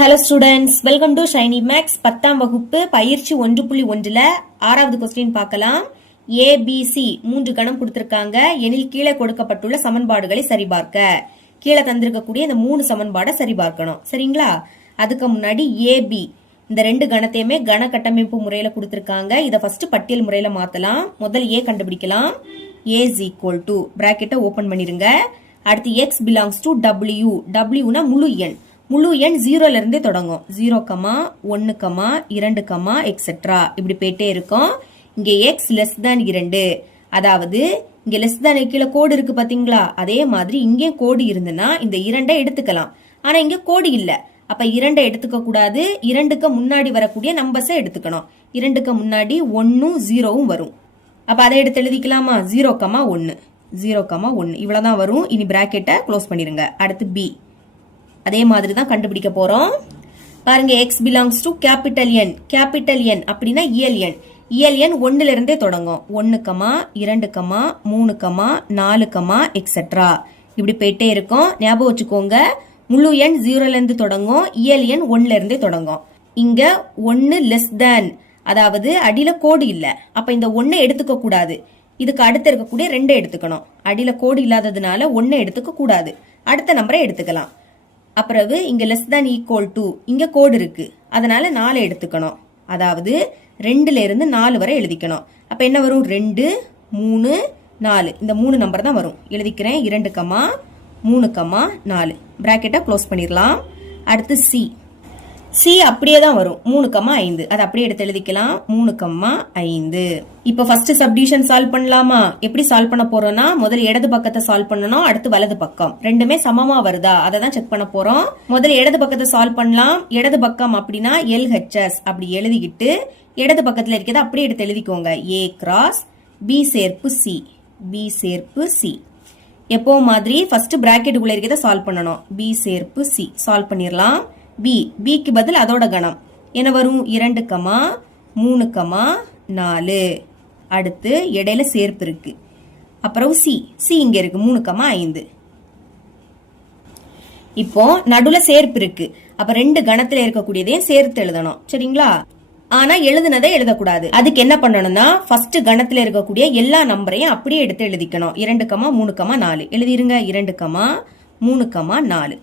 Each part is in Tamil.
Hello students, welcome to Shiny Max 10ஆம் வகுப்பு பயிற்சி 1.1ல 6வது கொஸ்டின் பார்க்கலாம். ஏபிசி 3 கணம் கொடுத்திருக்காங்க. எனில் கீழே கொடுக்கப்பட்டுள்ள சமன்பாடுகளை சரிபார்க்க. கீழே தந்திருக்கக்கூடிய இந்த 3 சமன்பாடை சரிபார்க்கணும். சரிங்களா? அதுக்கு முன்னாடி ஏபி இந்த 2 கணத்தையுமே கண கட்டமைப்பு முறையில கொடுத்திருக்காங்க. இதை ஃபர்ஸ்ட் பட்டியல் முறையில மாத்தலாம். முதல் ஏ கண்டுபிடிக்கலாம். ஏ இஸ் ஈக்குவல் டு பிராக்கெட்டை ஓபன் பண்ணிருங்க. அடுத்து எக்ஸ் பிலாங்ஸ் டு டபிள்யூ. டபிள்யூனா முழு எண். முழு எண் 0ல இருந்தே தொடங்கும். 0, 1, 2, எக்ஸெட்ரா இப்படி போயிட்டே இருக்கும். இங்க எக்ஸ் லெஸ் தேன் 2, அதாவது இங்க லெஸ் தேன் கீழே கோடு இருக்கு பாத்தீங்களா? அதே மாதிரி இங்கே கோடு இருந்துன்னா இந்த 2 எடுத்துக்கலாம். ஆனா இங்க கோடு இல்ல. அப்ப 2 எடுத்துக்க கூடாது. 2க்கு முன்னாடி வரக்கூடிய நம்பர்ஸை எடுத்துக்கணும். 2க்கு முன்னாடி 1, 0வும் வரும். அப்ப அதை எடுத்து எழுதிக்கலாமா? 0, 1, 0, 1 இவ்வளவுதான் வரும். இனி பிராக்கெட்டை க்ளோஸ் பண்ணிருங்க. அடுத்து பி அதே மாதிரி தான் கண்டுபிடிக்க போறோம். பாருங்க, X belongs to capital N. Capital N அப்படின்னா இயல் எண். இயல் எண் 1ல இருந்தே தொடங்கும். 1, 2, 3, 4, எக்ஸெட்ரா இப்படி போயிட்டே இருக்கும். ஞாபகம் வச்சுக்கோங்க, முழு எண் 0ல இருந்து தொடங்கும். இயல் எண் 1ல இருந்தே தொடங்கும். இங்க 1 லெஸ் தேன், அதாவது அடியில கோடு இல்ல. அப்ப இந்த 1 எடுத்துக்க கூடாது. இதுக்கு அடுத்து இருக்கக்கூடிய 2 எடுத்துக்கணும். அடியில கோடு இல்லாததுனால 1 எடுத்துக்க கூடாது. அடுத்த நம்பரை எடுத்துக்கலாம். அப்புறம் இங்க லெஸ் தேன் ஈக்குவல் டு இங்க கோடு இருக்கு, அதனால 4 எடுத்துக்கணும். அதாவது 2ல இருந்து 4 வரை எழுதிக்கணும். அப்ப என்ன வரும்? 2, 3, 4 இந்த 3 நம்பர் தான் வரும். எழுதிக்கிறேன். 2, 3, 4 பிராக்கெட்டை க்ளோஸ் பண்ணிடலாம். அடுத்து சி. சி அப்படியே தான் வரும். 3, 5 அதை அப்படியே எடுத்து எழுதிக்கலாம். 3, 5. இப்ப ஃபர்ஸ்ட் சப்டிவிஷன் சால்வ் பண்ணலாமா? எப்படி சால்வ் பண்ண போறோம்னா, முதல் இடது பக்கத்தை சால்வ் பண்ணணும். அடுத்து வலது பக்கம். ரெண்டுமே சமமா வருதா அதை தான் செக் பண்ண போறோம். முதல் இடது பக்கத்தை சால்வ் பண்ணலாம். இடது பக்கம் அப்படின்னா எல்ஹெச்எஸ் அப்படி எழுதிக்கிட்டு இடது பக்கத்துல இருக்கிறத அப்படியே எடுத்து எழுதிக்கோங்க. ஏ கிராஸ் பி சேர்ப்பு சி. பி சேர்ப்பு சி. எப்போ மாதிரி ஃபர்ஸ்ட் பிராக்கெட்டுக்குள்ள இருக்கிறத சால்வ் பண்ணணும். பி சேர்ப்பு சி சால்வ் பண்ணிடலாம். பிக்கு பதில் அதோட கணம் என்ன வரும்? 2, 3, 4. அடுத்து இடையில சேர்ப்பு இருக்கு. அப்புறம் சி இங்க இருக்கு. 3, 5. இப்போ நடுவுல சேர்ப்பு இருக்கு. அப்ப 2 கணத்துல இருக்கக்கூடியதையும் சேர்த்து எழுதணும். சரிங்களா? ஆனா எழுதுனதை எழுதக்கூடாது. அதுக்கு என்ன பண்ணணும்னா, ஃபர்ஸ்ட் கணத்துல இருக்கக்கூடிய எல்லா நம்பரையும் அப்படியே எடுத்து எழுதிக்கணும். 2, 3, 4 எழுதிருங்க. 2, 3, 4.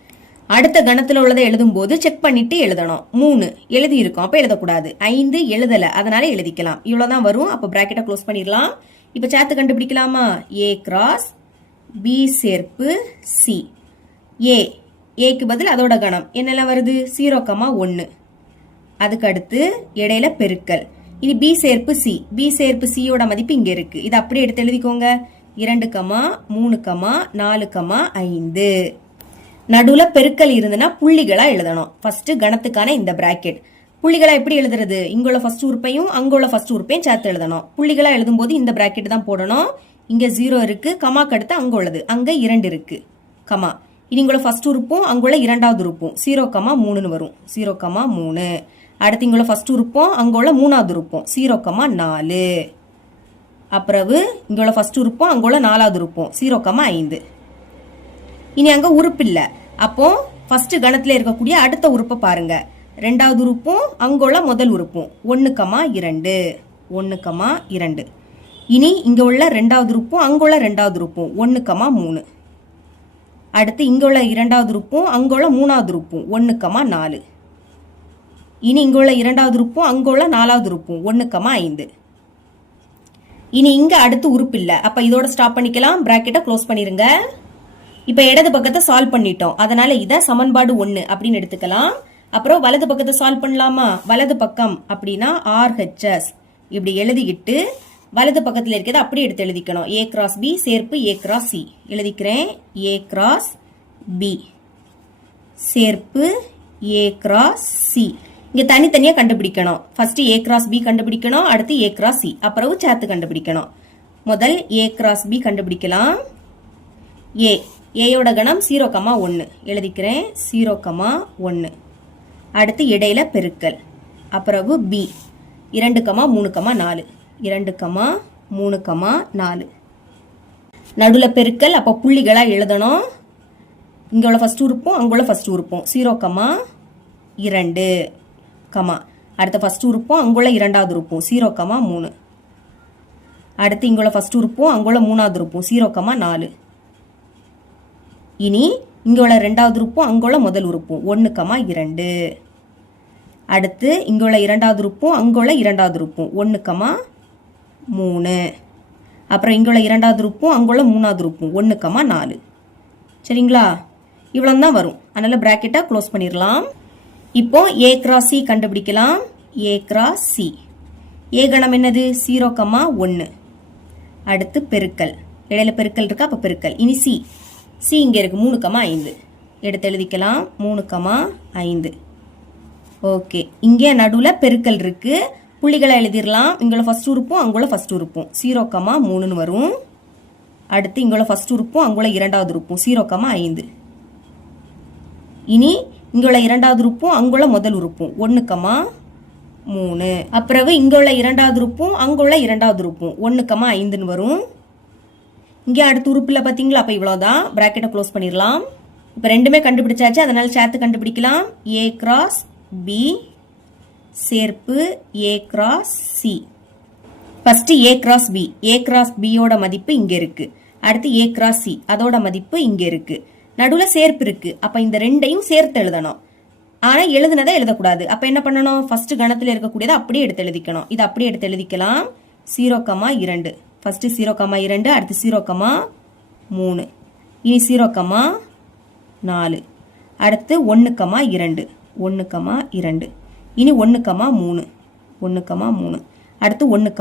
அடுத்த கணத்துல உள்ளதை எழுதும் போது செக் பண்ணிட்டு எழுதணும். 3 எழுதி இருக்கும், அப்ப எழுதக்கூடாது. 5 எழுதல, அதனால எழுதிக்கலாம். இவ்வளவுதான் வரும். அப்ப பிராக்கெட்டை க்ளோஸ் பண்ணிடலாம். இப்ப சேர்த்து கண்டுபிடிக்கலாமா? ஏ கிராஸ் பி சேர்ப்பு சி. ஏக்கு பதில் அதோட கணம் என்னெல்லாம் வருது? 0, 1. அதுக்கு அடுத்து இடையில பெருக்கல். இது பி சேர்ப்பு சி. பி சேர்ப்பு சியோட மதிப்பு இங்க இருக்கு. இது அப்படியே எடுத்து எழுதிக்கோங்க. 2, 3, 4, 5. நடுவுல பெருக்கல் இருந்துன்னா புள்ளிகளா எழுதணும். ஃபர்ஸ்ட் கணத்துக்கான இந்த பிராக்கெட் புள்ளிகளா எப்படி எழுதுறது? இங்குள்ள ஃபர்ஸ்ட் உறுப்பையும் அங்குள்ள ஃபர்ஸ்ட் உறுப்பையும் சேர்த்து எழுதணும். புள்ளிகளா எழுதும் போது இந்த பிராக்கெட் தான் போடணும். இங்க 0 இருக்கு, கமாக்கு அடுத்து அங்க உள்ளது. அங்க 2 இருக்கு, கமா. இங்குள்ள ஃபர்ஸ்ட் உறுப்பும் அங்குள்ள இரண்டாவது உறுப்பும் 0, 3ன்னு வரும். 0, 3. அடுத்து இங்குள்ள ஃபர்ஸ்ட் உறுப்பும் அங்குள்ள மூணாவது உறுப்பும் 0, 4. அப்புறம் இங்குள்ள ஃபர்ஸ்ட் உறுப்பும் அங்குள்ள நாலாவது உறுப்பும் 0, 5. இனி அங்க உறுப்பு இல்ல. அப்போ ஃபர்ஸ்ட் கணத்துல இருக்கக்கூடிய அடுத்த உறுப்பை பாருங்க. ரெண்டாவது உறுப்பும் அங்குள்ள முதல் உறுப்பும் 1, 2. 1, 2. இனி இங்க உள்ள ரெண்டாவது உறுப்பும் அங்குள்ள ரெண்டாவது உறுப்பும் 1, 3. அடுத்து இங்க உள்ள இரண்டாவது உறுப்பும் அங்குள்ள மூணாவது உறுப்பும் 1, 4. இனி இங்க உள்ள இரண்டாவது உறுப்பும் அங்குள்ள நாலாவது உறுப்பும் 1, 5. இனி இங்க அடுத்து உறுப்பு இல்ல. அப்ப இதோட ஸ்டாப் பண்ணிக்கலாம். பிராக்கெட்டை க்ளோஸ் பண்ணிருங்க. இப்ப இடது பக்கத்தை சால்வ் பண்ணிட்டோம். அதனால இத சமன்பாடு 1 அப்படின்னு எடுத்துக்கலாம். அப்புறம் வலது பக்கத்தை சால்வ் பண்ணலாமா? வலது பக்கம் அப்படின்னா ஆர்ஹெச்எஸ் இப்படி எழுதிக்கிட்டு வலது பக்கத்துல இருக்கிறத அப்படியே எடுத்து எழுதிக்கணும். ஏ கிராஸ் பி சேர்ப்பு ஏ கிராஸ் சி. எழுதிக்கிறேன். ஏ கிராஸ் பி சேர்ப்பு ஏ கிராஸ் சி. இங்க தனித்தனியா கண்டுபிடிக்கணும். ஃபர்ஸ்ட் ஏ கிராஸ் பி கண்டுபிடிக்கணும். அடுத்து ஏ கிராஸ் சி. அப்புறம் சேர்த்து கண்டுபிடிக்கணும். முதல் ஏ கிராஸ் பி கண்டுபிடிக்கலாம். ஏயோட கணம் 0, 1 எழுதிக்கிறேன். 0, 1. அடுத்து இடையில பெருக்கல். அப்புறம் பி 2, 3, 4. 2, 3, 4. நடுவுல பெருக்கல். அப்ப புள்ளிகளா எழுதணும். இங்க உள்ள ஃபர்ஸ்ட் உறுப்பும் அங்க உள்ள ஃபர்ஸ்ட் உறுப்பும் 0, 2 கமா அடுத்த ஃபர்ஸ்ட் உறுப்பும் அங்குள்ள இரண்டாவது உறுப்பும் 0, 3 அடுத்து இங்குள்ள ஃபர்ஸ்ட் உறுப்பும் அங்குள்ள மூணாவது உறுப்பும் 0, 4 இனி இங்குள்ள இரண்டாவது உறுப்பும் அங்குள்ள முதல் உறுப்பும் 1, 2 அடுத்து இங்குள்ள இரண்டாவது உறுப்பும் அங்குள்ள இரண்டாவது உறுப்பும் 1, 3 அப்புறம் இங்குள்ள இரண்டாவது உறுப்பும் அங்குள்ள மூணாவது உறுப்பும் 1, 4 சரிங்களா இவ்வளவு தான் வரும் அதனால பிராக்கெட்டை க்ளோஸ் பண்ணிடலாம் இப்போ a cross c கண்டுபிடிக்கலாம் a cross c a கணம் என்னது 0, 1 அடுத்து பெருக்கல் இடையில பெருக்கல் இருக்கு அப்ப பெருக்கல் இனி c c இங்க இருக்கு 3, 5 எடுத்து எழுதிக்கலாம் 3, 5 ஓகே இங்கே நடுவுல பெருக்கல் இருக்கு புள்ளிகளை எழுதிடலாம் இங்குள்ள ஃபர்ஸ்ட் உறுப்பும் அங்குள்ள ஃபர்ஸ்ட் உறுப்பும் 0, 3ன்னு வரும் அடுத்து இங்குள்ள ஃபர்ஸ்ட் உறுப்பும் அங்குள்ள இரண்டாவது உறுப்பும் 0, 5 இனி இங்குள்ள இரண்டாவது உறுப்பும் அங்குள்ள முதல் உறுப்பும் 1, 3 அப்புறம் இங்குள்ள இரண்டாவது உறுப்பும் அங்குள்ள இரண்டாவது உறுப்பும் 1, 5ன்னு வரும் இங்கே அடுத்த உறுப்புல பாத்தீங்களா அப்ப இவ்வளவுதான் பிராக்கெட்டை க்ளோஸ் பண்ணிடலாம் இப்ப ரெண்டுமே கண்டுபிடிச்சாச்சு அதனால சேர்த்து கண்டுபிடிக்கலாம் a cross b சேர்ப்பு a cross c first a cross b a cross b யோட மதிப்பு இங்க இருக்கு அடுத்து a cross c அதோட மதிப்பு இங்க இருக்கு நடுவுல சேர்ப்பு இருக்கு அப்ப இந்த ரெண்டையும் சேர்த்து எழுதணும் ஆனா எழுதுனதை எழுதக்கூடாது அப்ப என்ன பண்ணணும் ஃபர்ஸ்ட் கணத்துல இருக்கக்கூடியதை அப்படியே எடுத்து எழுதிக்கணும் இது அப்படியே எடுத்து எழுதிக்கலாம் 0, 2 ஃபர்ஸ்ட் 0, 2 அடுத்து 0, 3 இனி 0, 4 அடுத்து 1, 2 1, 2 இனி 1, 3 1, 3 அடுத்து 1,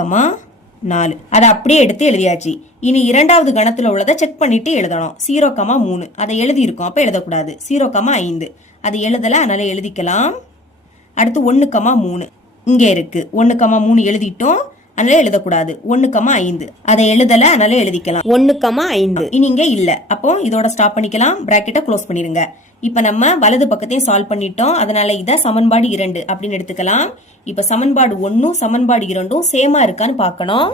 4 அதை அப்படியே எடுத்து எழுதியாச்சு இனி இரண்டாவது கணத்துல உள்ளதை செக் பண்ணிட்டு எழுதணும் 0, 3 அதை எழுதி இருக்கும் அப்ப எழுதக்கூடாது 0, 5 அது எழுதல அதனால எழுதிக்கலாம் அடுத்து 1, 3 இங்க இருக்கு 1, 3 எழுதிட்டோம் அதனால எழுதக்கூடாது 1, 5 அதை எழுதல அதனால எழுதிக்கலாம் 1, 5 இனி இங்க இல்ல அப்போ இதோட ஸ்டாப் பண்ணிக்கலாம் பிராக்கெட்டை க்ளோஸ் பண்ணிருங்க இப்ப நம்ம வலது பக்கத்தையும் சால்வ் பண்ணிட்டோம் அதனால இத சமன்பாடு 2 அப்படின்னு எடுத்துக்கலாம் இப்ப சமன்பாடு 1 சமன்பாடு 2 சேமா இருக்கான்னு பார்க்கணும்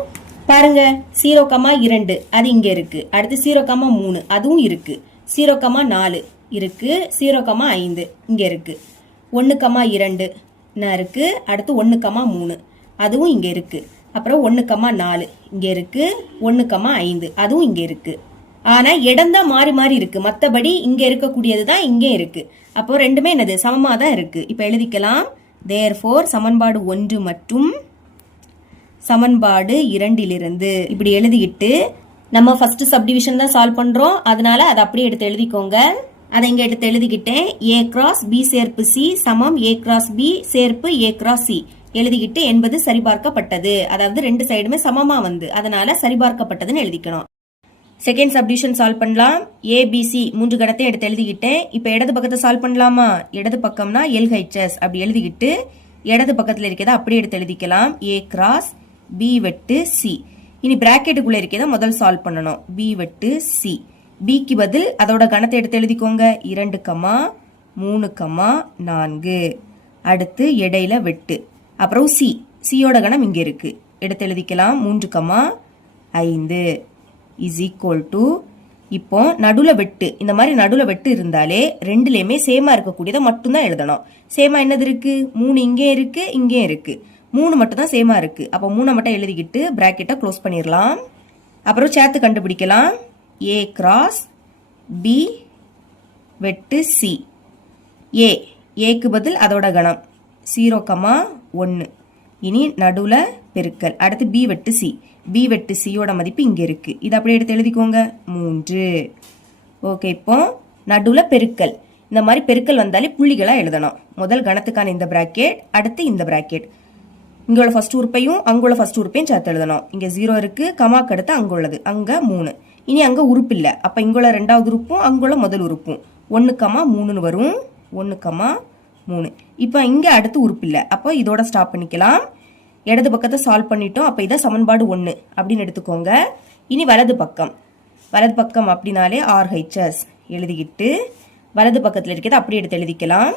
பாருங்க 0, 2 அது இங்க இருக்கு அடுத்து 0, 3 அதுவும் இருக்கு 0, 4 இருக்கு 0, 5 இங்க இருக்கு 1, 2 இருக்கு அடுத்து 1, 3 அதுவும் இங்க இருக்கு அப்புறம் 1, 4 இங்க இருக்கு 1, 5 அதுவும் இங்க இருக்கு ஆனா இடம் தான் மாறி மாறி இருக்கு மத்தபடி இங்க இருக்கக்கூடியதுதான் இங்கே இருக்கு அப்போ ரெண்டுமே என்னது சமமா தான் இருக்கு இப்ப எழுதிக்கலாம் therefore சமன்பாடு 1 மற்றும் சமன்பாடு 2 இப்படி எழுதிட்டு நம்ம ஃபர்ஸ்ட் சப்டிவிஷன் தான் சால்வ் பண்றோம் அதனால அதை அப்படியே எடுத்து எழுதிக்கோங்க அதை இங்க எடுத்து எழுதிக்கிட்டேன் a cross b சேர்ப்பு c சமம் a cross b சேர்ப்பு a cross c எழுதிக்கிட்டு என்பது சரிபார்க்கப்பட்டது அதாவது ரெண்டு சைடுமே சமமா வந்து அதனால சரிபார்க்கப்பட்டதுன்னு எழுதிக்கணும் செகண்ட் சப்டிவிஷன் சால்வ் பண்ணலாம் ABC 3 கணத்தை எடுத்து எழுதிக்கிட்டேன் இப்ப இடது பக்கத்தை சால்வ் பண்ணலாமா இடது பக்கம்னா LHS அப்படி எழுதிக்கிட்டு இடது பக்கத்துல இருக்கிறத அப்படியே எடுத்து எழுதிக்கலாம் a cross b வெட்டு c இனி பிராக்கெட்டுக்குள்ள இருக்கிறத முதல் சால்வ் பண்ணணும் b வெட்டு c b க்கு பதில் அதோட கணத்தை எடுத்து எழுதிக்கோங்க 2, 3, 4 அடுத்து இடையில வெட்டு அப்புறம் c யோட கணம் இங்க இருக்கு எடுத்து எழுதிக்கலாம் 3, 5 is equal to இப்போ நடுவுல வெட்டு இந்த மாதிரி நடுவுல வெட்டு இருந்தாலே ரெண்டுலயுமே சேமா இருக்கக்கூடியதை மட்டும்தான் எழுதணும் சேமா என்னது இருக்கு 3 இங்கே இருக்கு இங்கே இருக்கு 3 மட்டும் தான் சேமா இருக்கு அப்ப 3 மட்டும் எழுதிக்கிட்டு பிராக்கெட்டை க்ளோஸ் பண்ணிடலாம் அப்புறம் சேர்த்து கண்டுபிடிக்கலாம் a cross b வெட்டு c a க்கு பதில் அதோட கணம் 0, 1 இனி நடுவுல பெருக்கல் அடுத்து b வெட்டு c b வெட்டு c யோட மதிப்பு இங்க இருக்கு இது அப்படியே எடுத்து எழுதிக்கோங்க 3 ஓகே இப்போ நடுவுல பெருக்கல் இந்த மாதிரி பெருக்கல் வந்தாலே புள்ளிகளா எழுதணும் முதல் கணத்துக்கான இந்த பிராக்கெட் அடுத்து இந்த பிராக்கெட் இங்க உள்ள ஃபர்ஸ்ட் உறுப்பையும் அங்குள்ள ஃபர்ஸ்ட் உறுப்பையும் சேர்த்து எழுதணும் இங்க 0 இருக்கு கமாக்கு அடுத்து அங்க உள்ளது அங்க 3 இனி அங்க உறுப்பு இல்ல அப்ப இங்குள்ள இரண்டாவது உறுப்பும் அங்குள்ள முதல் உறுப்பும் 1, 3ன்னு வரும் 1, 3 இப்போ இங்க அடுத்து உறுப்பு இல்ல அப்போ இதோட ஸ்டாப் பண்ணிக்கலாம் இடது பக்கத்தை சால்வ் பண்ணிட்டோம் அப்ப இத சமன்பாடு 1 அப்படின்னு எடுத்துக்கோங்க இனி வலது பக்கம் அப்படினாலே RHS எழுதிக்கிட்டு வலது பக்கத்துல இருக்கிறத அப்படியே எடுத்து எழுதிக்கலாம்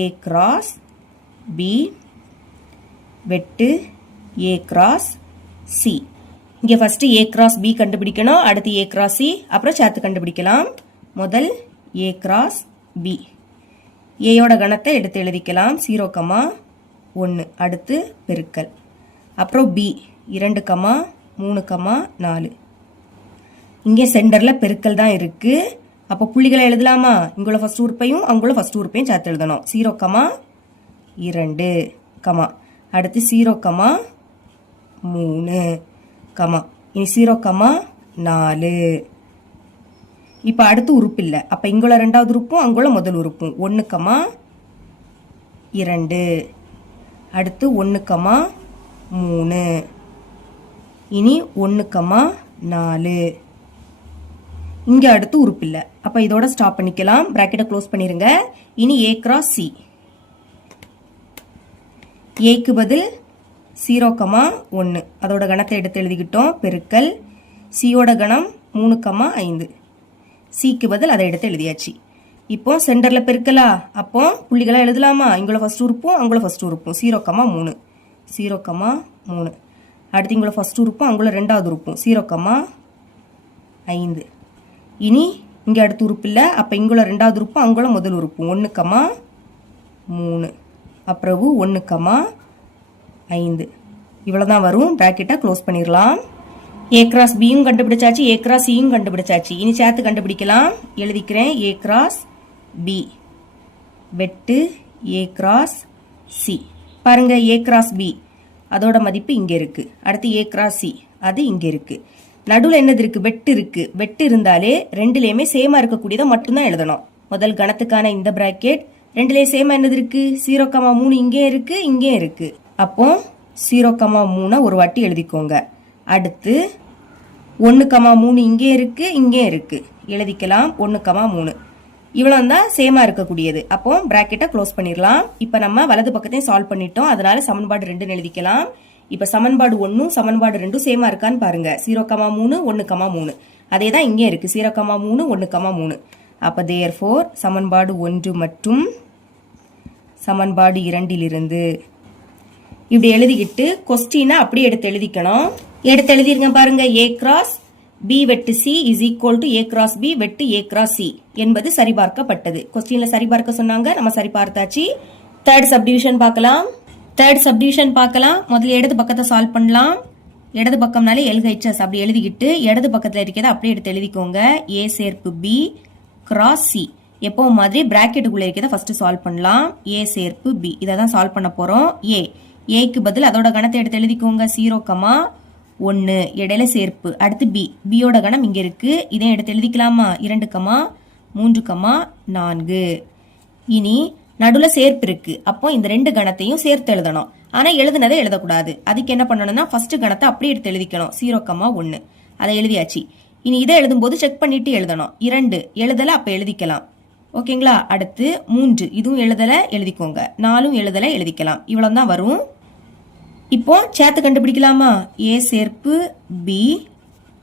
a cross b வெட்டு a cross c இங்க ஃபர்ஸ்ட் a cross b கண்டுபிடிக்கணும் அடுத்து a cross c அப்புறம் சேர்த்து கண்டுபிடிக்கலாம் முதல் a cross b ஏயோட கணத்தை எடுத்து எழுதிக்கலாம் 0,1 அடுத்து பெருக்கல். அப்புறம் பி 2,3,4. இங்கே சென்டரில் பெருக்கல் தான் இருக்கு. அப்போ புள்ளிகளை எழுதலாமா? இங்குள்ள ஃபர்ஸ்ட் உறுப்பையும் அங்குள்ள ஃபர்ஸ்ட் உறுப்பையும் சேர்த்து எழுதணும். 0,2 கமா அடுத்து 0,3 கமா இனி 0,4. இப்போ அடுத்து உறுப்பு இல்லை. அப்போ இங்குள்ள ரெண்டாவது உறுப்பும் அங்குள்ள முதல் உறுப்பும் 1,2 அடுத்து 1,3 இனி 1,4. இங்கே அடுத்து உறுப்பு இல்லை. அப்போ இதோட ஸ்டாப் பண்ணிக்கலாம். பிராக்கெட்டை க்ளோஸ் பண்ணிருங்க. இனி A cross C. ஏக்கு பதில் 0,1 அதோட கணத்தை எடுத்து எழுதிக்கிட்டோம். பெருக்கல் சியோட கணம் 3,5. சிக்கு பதில் அதை எடுத்து எழுதியாச்சு. இப்போ சென்டரில் பெருக்கலா? அப்போ புள்ளிகளை எழுதலாமா? இங்குள்ள ஃபர்ஸ்ட் உறுப்பும் அங்குள்ள ஃபர்ஸ்ட் உறுப்பும் 0,3 0,3 அடுத்து இங்குள்ள ஃபர்ஸ்ட் உறுப்பும் அங்குள்ள ரெண்டாவது உறுப்பும் 0,5. இனி இங்கே அடுத்து உறுப்பு இல்லை. அப்போ இங்குள்ள ரெண்டாவது உறுப்பும் அங்குள்ள முதல் உறுப்பும் 1,3 அப்புறம் 1,5 இவ்வளோதான் வரும். பிராக்கெட்டை க்ளோஸ் பண்ணிடலாம். A cross Bயும் கண்டுபிடிச்சாச்சு, A cross Cயும் கண்டுபிடிச்சாச்சு. இனி சேர்த்து கண்டுபிடிக்கலாம். எழுதிக்கிறேன் A cross B வெட்டு A cross C. பாருங்க A cross B அதோட மதிப்பு இங்கே இருக்கு. அடுத்து A cross C அது இங்கே இருக்கு. நடுவில் என்னது இருக்கு? வெட்டு இருக்கு. வெட்டு இருந்தாலே ரெண்டுலேயுமே சேமா இருக்கக்கூடியதை மட்டும்தான் எழுதணும். முதல் கணத்துக்கான இந்த பிராக்கெட் ரெண்டுலேயும் சேமா என்னது இருக்கு? 0,3 இங்கே இருக்கு, இங்கே இருக்கு. அப்போ 0,3 ஒரு வாட்டி எழுதிக்கோங்க. அடுத்து 1,3 இங்கே இருக்கு, இங்கே இருக்கு. எழுதிக்கலாம் 1,3. இவ்வளோ தான் சேமா இருக்கக்கூடியது. அப்போ பிராக்கெட்டை க்ளோஸ் பண்ணிடலாம். இப்போ நம்ம வலது பக்கத்தையும் சால்வ் பண்ணிட்டோம். அதனால சமன்பாடு 2 எழுதிக்கலாம். இப்போ சமன்பாடு 1 சமன்பாடு 2 சேமா இருக்கான்னு பாருங்க. 0,3 1,3 அதே தான் இங்கே இருக்கு. 0,3 1,3. அப்போ தேர்ஃபோர் சமன்பாடு 1 மற்றும் சமன்பாடு 2 இப்படி எழுதிக்கிட்டு கொஸ்டினை அப்படியே எடுத்து எழுதிக்கணும். எடுத்து எழுதிருங்க பாருங்க. A cross B வெட்டு C is equal to A cross B வெட்டு A cross C என்பது சரிபார்க்கப்பட்டது. கொஸ்டின்ல சரிபார்க்க சொன்னாங்க, நம்ம சரிபார்த்தாச்சு. தேர்ட் சப்டிவிஷன் பார்க்கலாம். முதல்ல இடது பக்கத்தை சால்வ் பண்ணலாம். இடது பக்கம்னாலே LHS அப்படி எழுதிக்கிட்டு இடது பக்கத்தில் இருக்கிறத அப்படியே எடுத்து எழுதிக்கோங்க. A சேர்ப்பு B cross C எப்பவும் மாதிரி பிராக்கெட்டுக்குள்ள இருக்கிறத ஃபர்ஸ்ட் சால்வ் பண்ணலாம். A சேர்ப்பு B இதை தான் சால்வ் பண்ண போறோம். ஏக்கு பதில் அதோட கணத்தை எடுத்து எழுதிக்கோங்க. 0,1 இடையில சேர்ப்பு. அடுத்து பியோட கணம் இங்க இருக்கு. இதை எடுத்து எழுதிக்கலாமா? 2,3,4. இனி நடுவுல சேர்ப்பு இருக்கு. அப்போ இந்த ரெண்டு கணத்தையும் சேர்த்து எழுதணும். ஆனா எழுதுனதை எழுதக்கூடாது. அதுக்கு என்ன பண்ணணும்னா ஃபர்ஸ்ட் கணத்தை அப்படியே எடுத்து எழுதிக்கணும். 0,1 அதை எழுதியாச்சு. இனி இதை எழுதும்போது செக் பண்ணிட்டு எழுதணும். 2 எழுதல அப்ப எழுதிக்கலாம். ஓகேங்களா? அடுத்து 3 இதுவும் எழுதல எழுதிக்கோங்க. 4 எழுதல எழுதிக்கலாம். இவ்வளவுதான் வரும். இப்போ சேர்த்து கண்டுபிடிக்கலாமா? A சேர்ப்பு B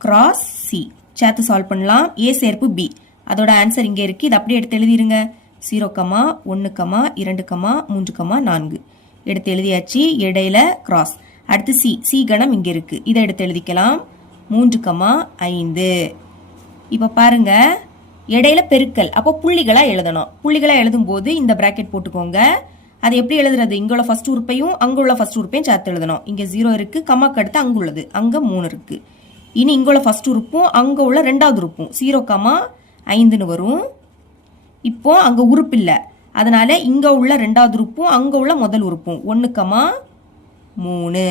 கிராஸ் C சேர்த்து சால்வ் பண்ணலாம். A சேர்ப்பு B அதோட ஆன்சர் இங்கே இருக்கு. இது அப்படியே எடுத்து எழுதிருங்க. 0,1,2,3,4 எடுத்து எழுதியாச்சு. இடையில கிராஸ். அடுத்து C கணம் இங்கே இருக்கு. இதை எடுத்து எழுதிக்கலாம். 3,5. இப்போ பாருங்க இடையில பெருக்கல். அப்போ புள்ளிகளா எழுதணும். புள்ளிகளா எழுதும் போது இந்த பிராக்கெட் போட்டுக்கோங்க. அது எப்படி எழுதுறது? இங்குள்ள ஃபர்ஸ்ட் உறுப்பையும் அங்குள்ள ஃபர்ஸ்ட் உறுப்பையும் சேர்த்து எழுதணும். இங்க 0 இருக்கு, கமாக்கு அடுத்து அங்குள்ளது, அங்க 3 இருக்கு. இனி இங்குள்ள ஃபர்ஸ்ட் உறுப்பும் அங்க உள்ள ரெண்டாவது உறுப்பும் 0,5 வரும். இப்போ அங்க உறுப்பு இல்ல, அதனால இங்க உள்ள ரெண்டாவது உறுப்பும் அங்க உள்ள முதல் உறுப்பும் 1,3.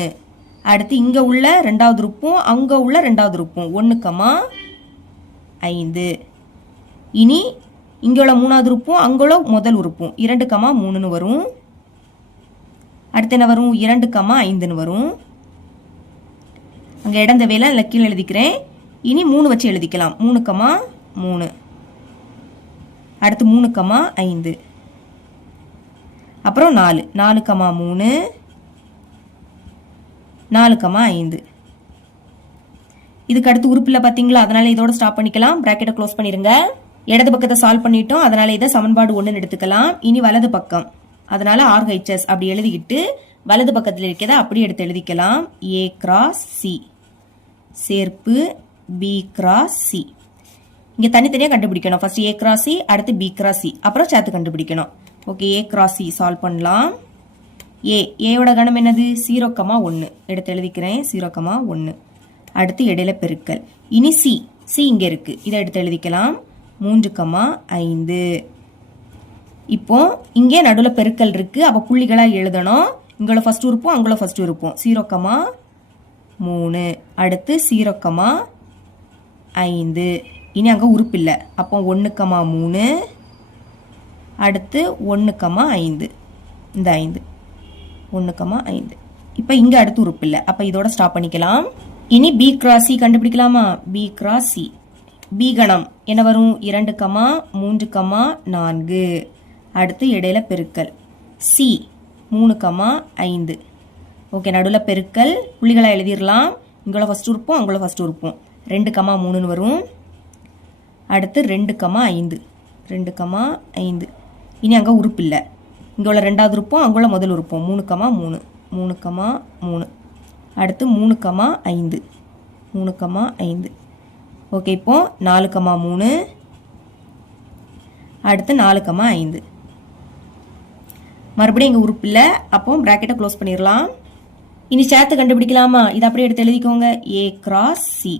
அடுத்து இங்க உள்ள ரெண்டாவது உறுப்பும் அங்க உள்ள ரெண்டாவது உறுப்பும் 1,5. இனி இங்க உள்ள மூணாவது உறுப்பும் அங்க உள்ள முதல் உறுப்பும் 2,3 வரும். அடுத்து என்ன வரும்? 2,5 வரும். அங்க இடம் தேவையில்லை, இல்லை கீழே எழுதிக்கிறேன். இனி 3 வச்சு எழுதிக்கலாம். 3,3. அடுத்து 3,5. அப்புறம் 4 4,3 4,5. இதுக்கு அடுத்து உறுப்பு இல்லை பார்த்தீங்களா? அதனால இதோட ஸ்டாப் பண்ணிக்கலாம். பிராக்கெட்டை க்ளோஸ் பண்ணிருங்க. இடது பக்கத்தை சால்வ் பண்ணிட்டோம். அதனால இதை சமன்பாடு 1 எடுத்துக்கலாம். இனி வலது பக்கம், அதனால RHS அப்படி எழுதிக்கிட்டு வலது பக்கத்தில் இருக்கிறத அப்படி எடுத்து எழுதிக்கலாம். A கிராஸ் C சேர்ப்பு B கிராஸ் C. இங்க தனித்தனியா கண்டுபிடிக்கணும். ஃபர்ஸ்ட் A கிராஸ் C, அடுத்து B கிராஸ் C, அப்புறம் சேர்த்து கண்டுபிடிக்கணும். ஓகே, ஏ கிராஸ் சி சால்வ் பண்ணலாம். ஏயோட கணம் என்னது? 0,1 எடுத்து எழுதிக்கிறேன். 0,1. அடுத்து இடையில பெருக்கல். இனி சி இங்க இருக்கு, இதை எடுத்து எழுதிக்கலாம். 3,5. இப்போ இங்கே நடுவில் பெருக்கல் இருக்கு, அப்போ புள்ளிகளா எழுதணும். இங்கே ஃபர்ஸ்ட் உறுப்பும் அங்கே ஃபர்ஸ்ட் உறுப்பும். 0,3. அடுத்து 0,5. இனி அங்கே உறுப்பு இல்லை, அப்போ 1,3. அடுத்து 1,5. இந்த 5 1,5. இப்போ இங்கே அடுத்து உறுப்பு இல்லை, அப்போ இதோட ஸ்டாப் பண்ணிக்கலாம். இனி பி கிராஸ் சி கண்டுபிடிக்கலாமா? பி கிராஸ் சி பி கணம் என்ன வரும்? 2,3,4. அடுத்து இடையில பெருக்கல். சி 3,5. ஓகே, நடுவில் பெருக்கல், புள்ளிகளை எழுதிடலாம். இங்கே ஃபர்ஸ்ட் உறுப்பும் அங்கே ஃபர்ஸ்ட் உறுப்பும். 2,3ன்னு வரும். அடுத்து 2,5. 2,5. இனி அங்கே உறுப்பு இல்லை, இங்கே உள்ள ரெண்டாவது உறுப்பும் அங்கே உள்ள முதல் உறுப்பும். 3,3. 3,3. அடுத்து 3,5. 3,5. ஓகே, இப்போ 4,3. அடுத்து 4,5. மறுபடியும் இங்கே உறுப்பு இல்லை, அப்போ பிராக்கெட்டை க்ளோஸ் பண்ணிடலாம். இனி சேர்த்து கண்டுபிடிக்கலாமா? இதை அப்படியே எடுத்து எழுதிக்கோங்க. ஏ கிராஸ் சி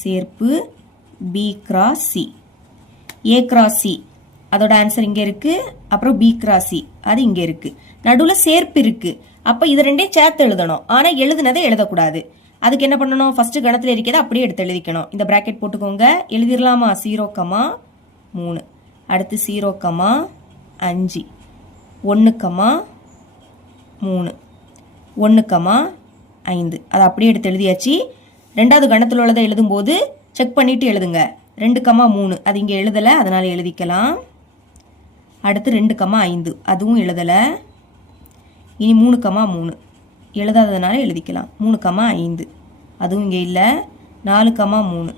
சேர்ப்பு B cross C. A cross C அதோட ஆன்சர் இங்கே இருக்கு. அப்புறம் பி கிராஸ் சி அது இங்கே இருக்கு. நடுவில் சேர்ப்பு இருக்கு, அப்போ இது ரெண்டையும் சேர்த்து எழுதணும். ஆனால் எழுதுனதை எழுதக்கூடாது. அதுக்கு என்ன பண்ணணும்? ஃபர்ஸ்ட் கணத்தில் இருக்கிறத அப்படியே எடுத்து எழுதிக்கணும். இந்த பிராக்கெட் போட்டுக்கோங்க. எழுதிடலாமா? 0,3. அடுத்து 0,5. 1,3. 1,5. அதை அப்படியே எடுத்து எழுதியாச்சு. ரெண்டாவது கணத்தில் உள்ளதை எழுதும்போது செக் பண்ணிட்டு எழுதுங்க. 2,3 அது இங்கே எழுதலை, அதனால எழுதிக்கலாம். அடுத்து 2,5 அதுவும் எழுதலை. இனி 3,3 எழுதாததுனால எழுதிக்கலாம். 3,5 அதுவும் இங்கே இல்லை. 4,3.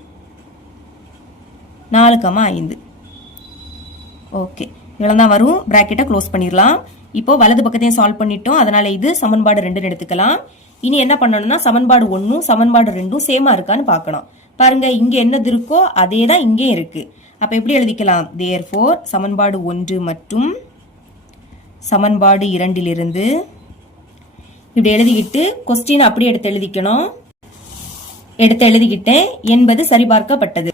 4,5. ஓகே, இவ்வளோ தான் வரும். பிராக்கெட்டை க்ளோஸ் பண்ணிடலாம். இப்போ வலது பக்கத்தையும் சால்வ் பண்ணிட்டோம், அதனால இது சமன்பாடு 2ன்னு எடுத்துக்கலாம். இனி என்ன பண்ணணும்னா சமன்பாடு 1ம் சமன்பாடு 2ம் சேமா இருக்கான்னு பார்க்கணும். பாருங்க, இங்க என்னது இருக்கோ அதே தான் இங்கே இருக்கு. அப்ப எப்படி எழுதிக்கலாம்? therefore சமன்பாடு 1 மற்றும் சமன்பாடு 2லிருந்து இப்படி எழுதிக்கிட்டு கொஸ்டின் அப்படியே எடுத்து எழுதிக்கணும். எடுத்து எழுதிக்கிட்டேன் என்பது சரிபார்க்கப்பட்டது.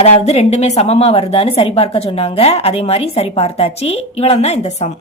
அதாவது ரெண்டுமே சமமா வருதான்னு சரிபார்க்க சொன்னாங்க. அதே மாதிரி சரி பார்த்தாச்சு. இவ்வளவுதான் இந்த சம்.